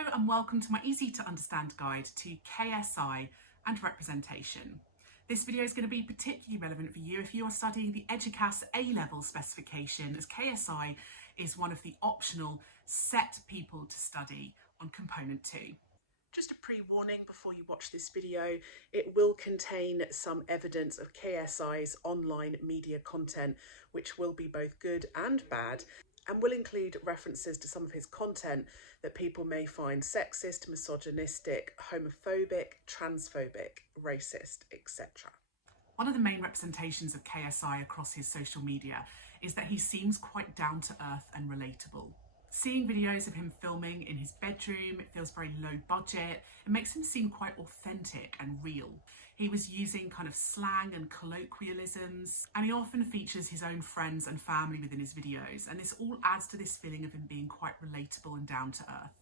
Hello and welcome to my easy to understand guide to KSI and representation. This video is going to be particularly relevant for you if you are studying the EDUCAS A-level specification, as KSI is one of the optional set people to study on component 2. Just a pre-warning before you watch this video, it will contain some evidence of KSI's online media content, which will be both good and bad, and will include references to some of his content that people may find sexist, misogynistic, homophobic, transphobic, racist, etc. One of the main representations of KSI across his social media is that he seems quite down to earth and relatable. Seeing videos of him filming in his bedroom, it feels very low budget. It makes him seem quite authentic and real. He was using kind of slang and colloquialisms, and he often features his own friends and family within his videos, and this all adds to this feeling of him being quite relatable and down to earth.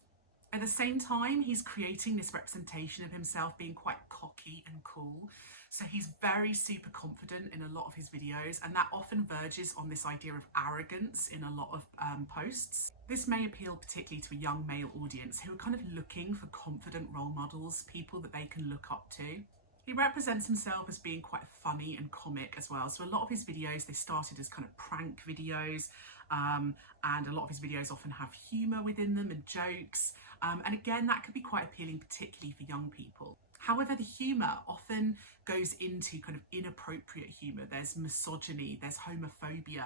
At the same time, he's creating this representation of himself being quite cocky and cool. So he's very super confident in a lot of his videos, and that often verges on this idea of arrogance in a lot of posts. This may appeal particularly to a young male audience who are kind of looking for confident role models, people that they can look up to. He represents himself as being quite funny and comic as well. So a lot of his videos, they started as kind of prank videos, and a lot of his videos often have humour within them and jokes. And again, that could be quite appealing, particularly for young people. However, the humour often goes into kind of inappropriate humour. There's misogyny, there's homophobia,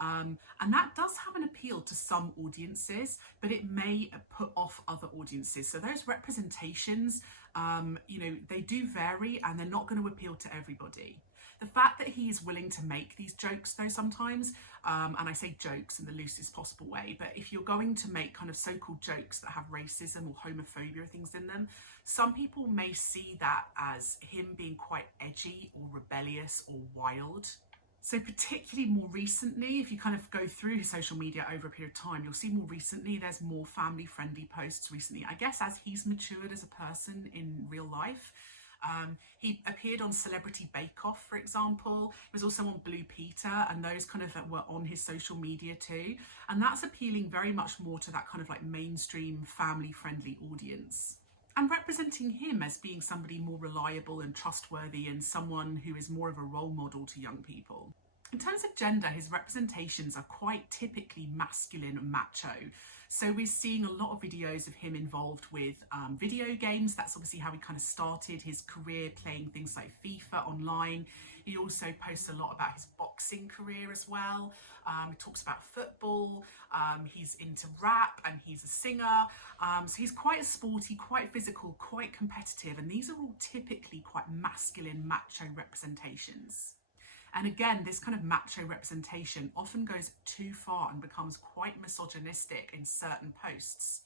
and that does have an appeal to some audiences, but it may put off other audiences. So those representations, they do vary, and they're not going to appeal to everybody. The fact that he is willing to make these jokes though sometimes, and I say jokes in the loosest possible way, but if you're going to make kind of so-called jokes that have racism or homophobia or things in them, some people may see that as him being quite edgy or rebellious or wild. So particularly more recently, if you kind of go through his social media over a period of time, you'll see more recently there's more family-friendly posts recently, I guess as he's matured as a person in real life. He appeared on Celebrity Bake Off, for example. He was also on Blue Peter, and those kind of were on his social media too. And that's appealing very much more to that kind of like mainstream family-friendly audience. And representing him as being somebody more reliable and trustworthy and someone who is more of a role model to young people. In terms of gender, his representations are quite typically masculine and macho. So we're seeing a lot of videos of him involved with video games. That's obviously how he kind of started his career, playing things like FIFA online. He also posts a lot about his boxing career as well. He talks about football. He's into rap and he's a singer. So he's quite sporty, quite physical, quite competitive. And these are all typically quite masculine, macho representations. And again, this kind of macho representation often goes too far and becomes quite misogynistic in certain posts.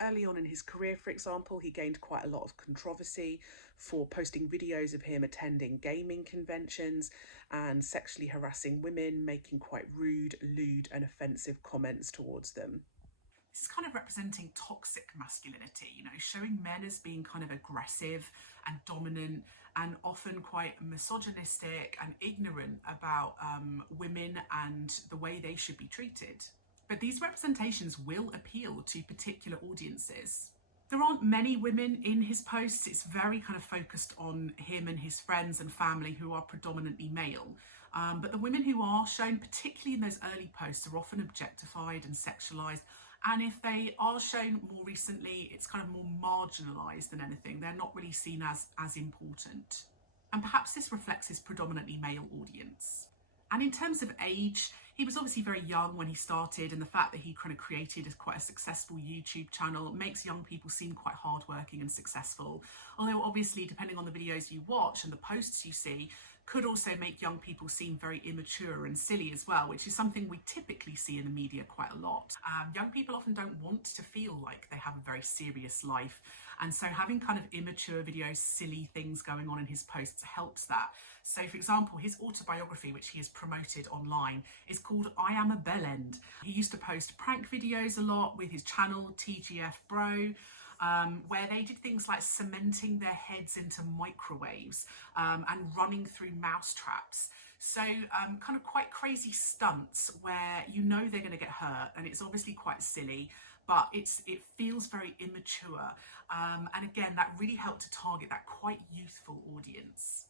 Early on in his career, for example, he gained quite a lot of controversy for posting videos of him attending gaming conventions and sexually harassing women, making quite rude, lewd and offensive comments towards them. This is kind of representing toxic masculinity, showing men as being kind of aggressive and dominant and often quite misogynistic and ignorant about women and the way they should be treated. But these representations will appeal to particular audiences. There aren't many women in his posts. It's very kind of focused on him and his friends and family who are predominantly male. But the women who are shown, particularly in those early posts, are often objectified and sexualized. And if they are shown more recently, it's kind of more marginalised than anything. They're not really seen as important. And perhaps this reflects his predominantly male audience. And in terms of age, he was obviously very young when he started, and the fact that he kind of created quite a successful YouTube channel makes young people seem quite hardworking and successful. Although obviously, depending on the videos you watch and the posts you see, could also make young people seem very immature and silly as well, which is something we typically see in the media quite a lot. Young people often don't want to feel like they have a very serious life, and so having kind of immature videos, silly things going on in his posts helps that. So for example, his autobiography, which he has promoted online, is called I Am a Bellend. He used to post prank videos a lot with his channel TGF Bro, where they did things like cementing their heads into microwaves and running through mouse traps. So kind of quite crazy stunts where they're going to get hurt, and it's obviously quite silly, but it feels very immature. And again, that really helped to target that quite youthful audience.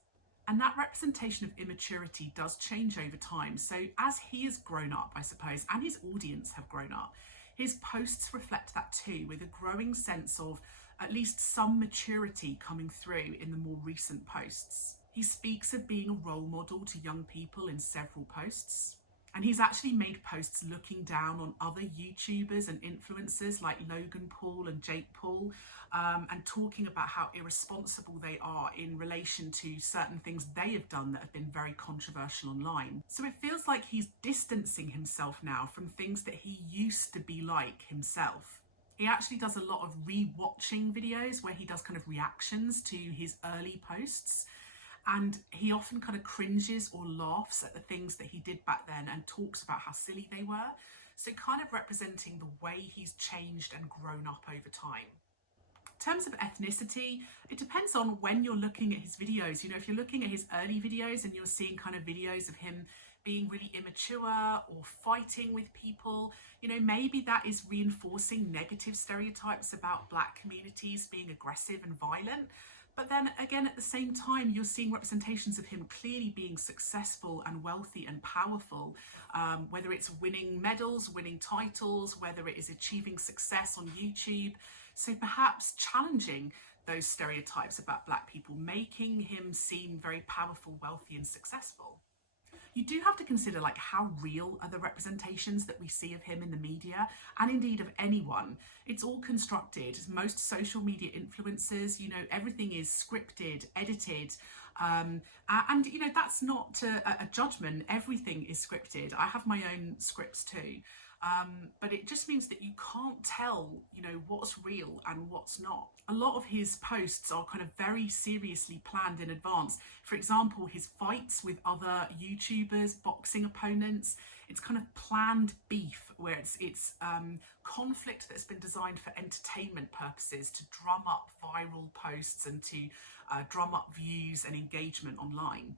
And that representation of immaturity does change over time. So as he has grown up, I suppose, and his audience have grown up, his posts reflect that too, with a growing sense of at least some maturity coming through in the more recent posts. He speaks of being a role model to young people in several posts. And he's actually made posts looking down on other YouTubers and influencers like Logan Paul and Jake Paul, and talking about how irresponsible they are in relation to certain things they have done that have been very controversial online. So it feels like he's distancing himself now from things that he used to be like himself. He actually does a lot of re-watching videos where he does kind of reactions to his early posts. And he often kind of cringes or laughs at the things that he did back then and talks about how silly they were. So kind of representing the way he's changed and grown up over time. In terms of ethnicity, it depends on when you're looking at his videos. You know, if you're looking at his early videos and you're seeing kind of videos of him being really immature or fighting with people, you know, maybe that is reinforcing negative stereotypes about Black communities being aggressive and violent. But then again, at the same time, you're seeing representations of him clearly being successful and wealthy and powerful, whether it's winning medals, winning titles, whether it is achieving success on YouTube. So perhaps challenging those stereotypes about Black people, making him seem very powerful, wealthy and successful. You do have to consider like how real are the representations that we see of him in the media, and indeed of anyone. It's all constructed. Most social media influencers, you know, everything is scripted, edited, and you know, that's not a judgment. Everything is scripted. I have my own scripts too. But it just means that you can't tell, you know, what's real and what's not. A lot of his posts are kind of very seriously planned in advance. For example, his fights with other YouTubers, boxing opponents, it's kind of planned beef where it's conflict that's been designed for entertainment purposes to drum up viral posts and to drum up views and engagement online.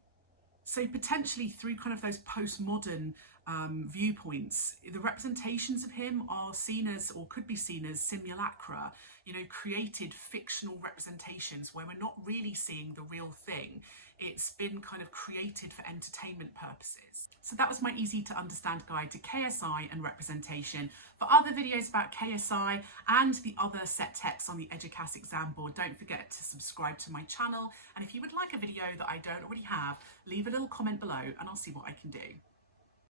So potentially through kind of those postmodern viewpoints, the representations of him are seen as, or could be seen as, simulacra, you know, created fictional representations where we're not really seeing the real thing. It's been kind of created for entertainment purposes. So that was my easy to understand guide to KSI and representation. For other videos about KSI and the other set texts on the EduCAS exam board, don't forget to subscribe to my channel. And if you would like a video that I don't already have, leave a little comment below and I'll see what I can do.